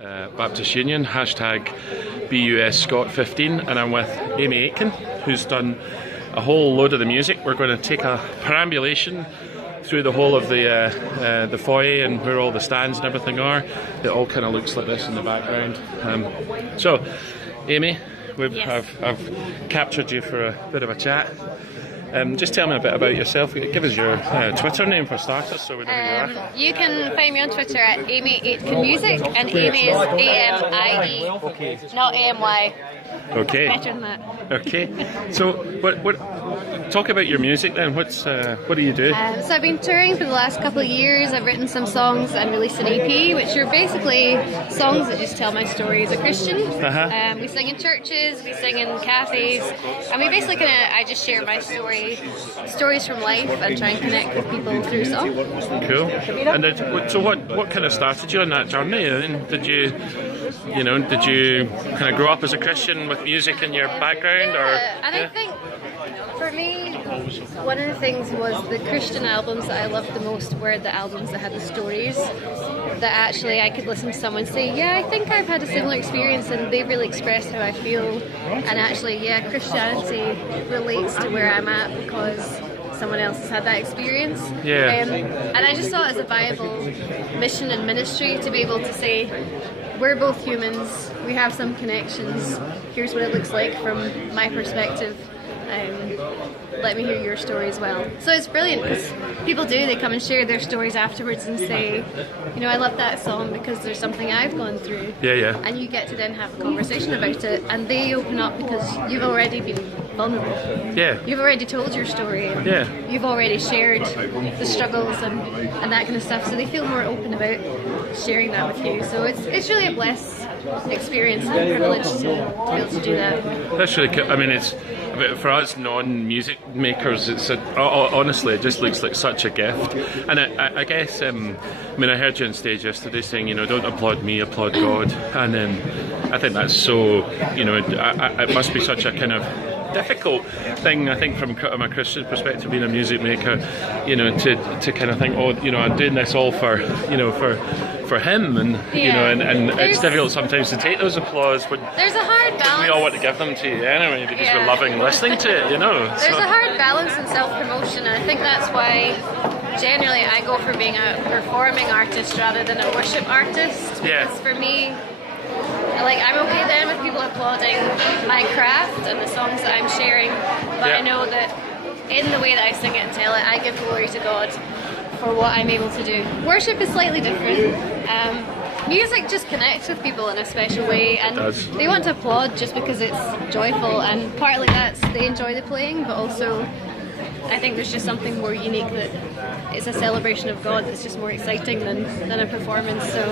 Baptist Union, hashtag BUS Scot15, and I'm with Amie Aitken, who's done a whole load of the music. We're going to take a perambulation through the whole of the foyer and where all the stands and everything are. It all kind of looks like this in the background. So, Amie, Yes. I've captured you for a bit of a chat. Just tell me a bit about yourself. Give us your Twitter name for starters, so we know who you are. You can find me on Twitter at Amie Aitken Music, and Amie is A-M-I-E, not A-M-Y. Okay. Better than that. Okay. So, what? Talk about your music then. What do you do? So I've been touring for the last couple of years. I've written some songs and released an EP, which are basically songs that just tell my story as a Christian. We sing in churches, we sing in cafes, and we basically I just share my stories from life, and try and connect with people through song. Cool. And so what kind of started you on that journey? And did you kind of grow up as a Christian with music in your background, or? I think for me, one of the things was the Christian albums that I loved the most were the albums that had the stories that actually I could listen to someone say, yeah, I think I've had a similar experience, and they really expressed how I feel, and actually, yeah, Christianity relates to where I'm at because someone else has had that experience. Yeah. And I just saw it as a viable mission and ministry to be able to say, we're both humans, we have some connections, here's what it looks like from my perspective. Let me hear your story as well. So it's brilliant because people they come and share their stories afterwards and say, you know, I love that song because there's something I've gone through. Yeah. And you get to then have a conversation about it, and they open up because you've already been vulnerable. Yeah. You've already told your story. And you've already shared the struggles and that kind of stuff, so they feel more open about sharing that with you. So it's really a blessed experience and a privilege to be able to do that. That's really cool. I mean, it's for us non-music makers. Honestly, it just looks like such a gift. And I guess, I heard you on stage yesterday saying, don't applaud me, applaud God. And I think that's so, it must be such a kind of difficult thing, I think, from a Christian perspective, being a music maker, to kind of think, I'm doing this all for him, and and it's difficult sometimes to take those applause when there's a hard balance. We all want to give them to you anyway because we're loving listening to it, There's a hard balance in self-promotion, and I think that's why generally I go for being a performing artist rather than a worship artist. Because for me, I'm okay then with people applauding my craft and the songs that I'm sharing, but I know that in the way that I sing it and tell it, I give glory to God for what I'm able to do. Worship is slightly different. Music just connects with people in a special way, and they want to applaud just because it's joyful, and partly that's they enjoy the playing, but also I think there's just something more unique that it's a celebration of God that's just more exciting than a performance. So,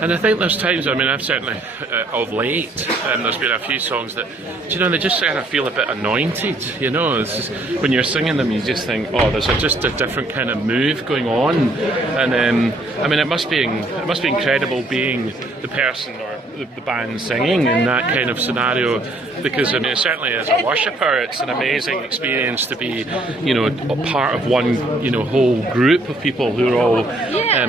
and I think there's times, I've certainly of late, there's been a few songs that, they just kind of feel a bit anointed. It's just, when you're singing them, you just think, oh, there's just a different kind of move going on. And it must be incredible being the person or the band singing in that kind of scenario, because certainly as a worshipper, it's an amazing experience to be part of one whole group of people who are all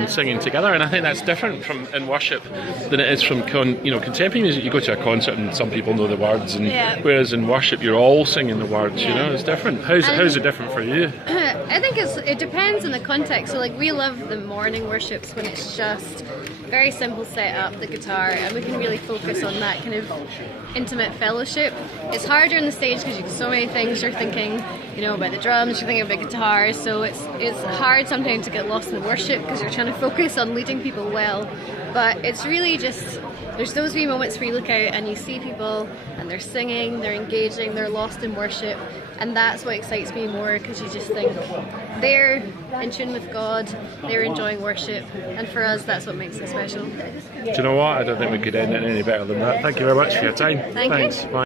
singing together. And I think that's different in worship than it is from contemporary music. You go to a concert and some people know the words, and whereas in worship you're all singing the words. It's different. How's it different for you? I think it depends on the context. So we love the morning worships when it's just very simple setup, the guitar, and we can really focus on that kind of intimate fellowship. It's harder on the stage because you've so many things you're thinking, about the drums, you're thinking about guitars, so it's hard sometimes to get lost in the worship because you're trying to focus on leading people well. But it's really just, there's those wee moments where you look out and you see people and they're singing, they're engaging, they're lost in worship, and that's what excites me more, because you just think they're in tune with God, they're enjoying worship, and for us that's what makes it special. Do you know what? I don't think we could end it any better than that. Thank you very much for your time. Thanks. Bye.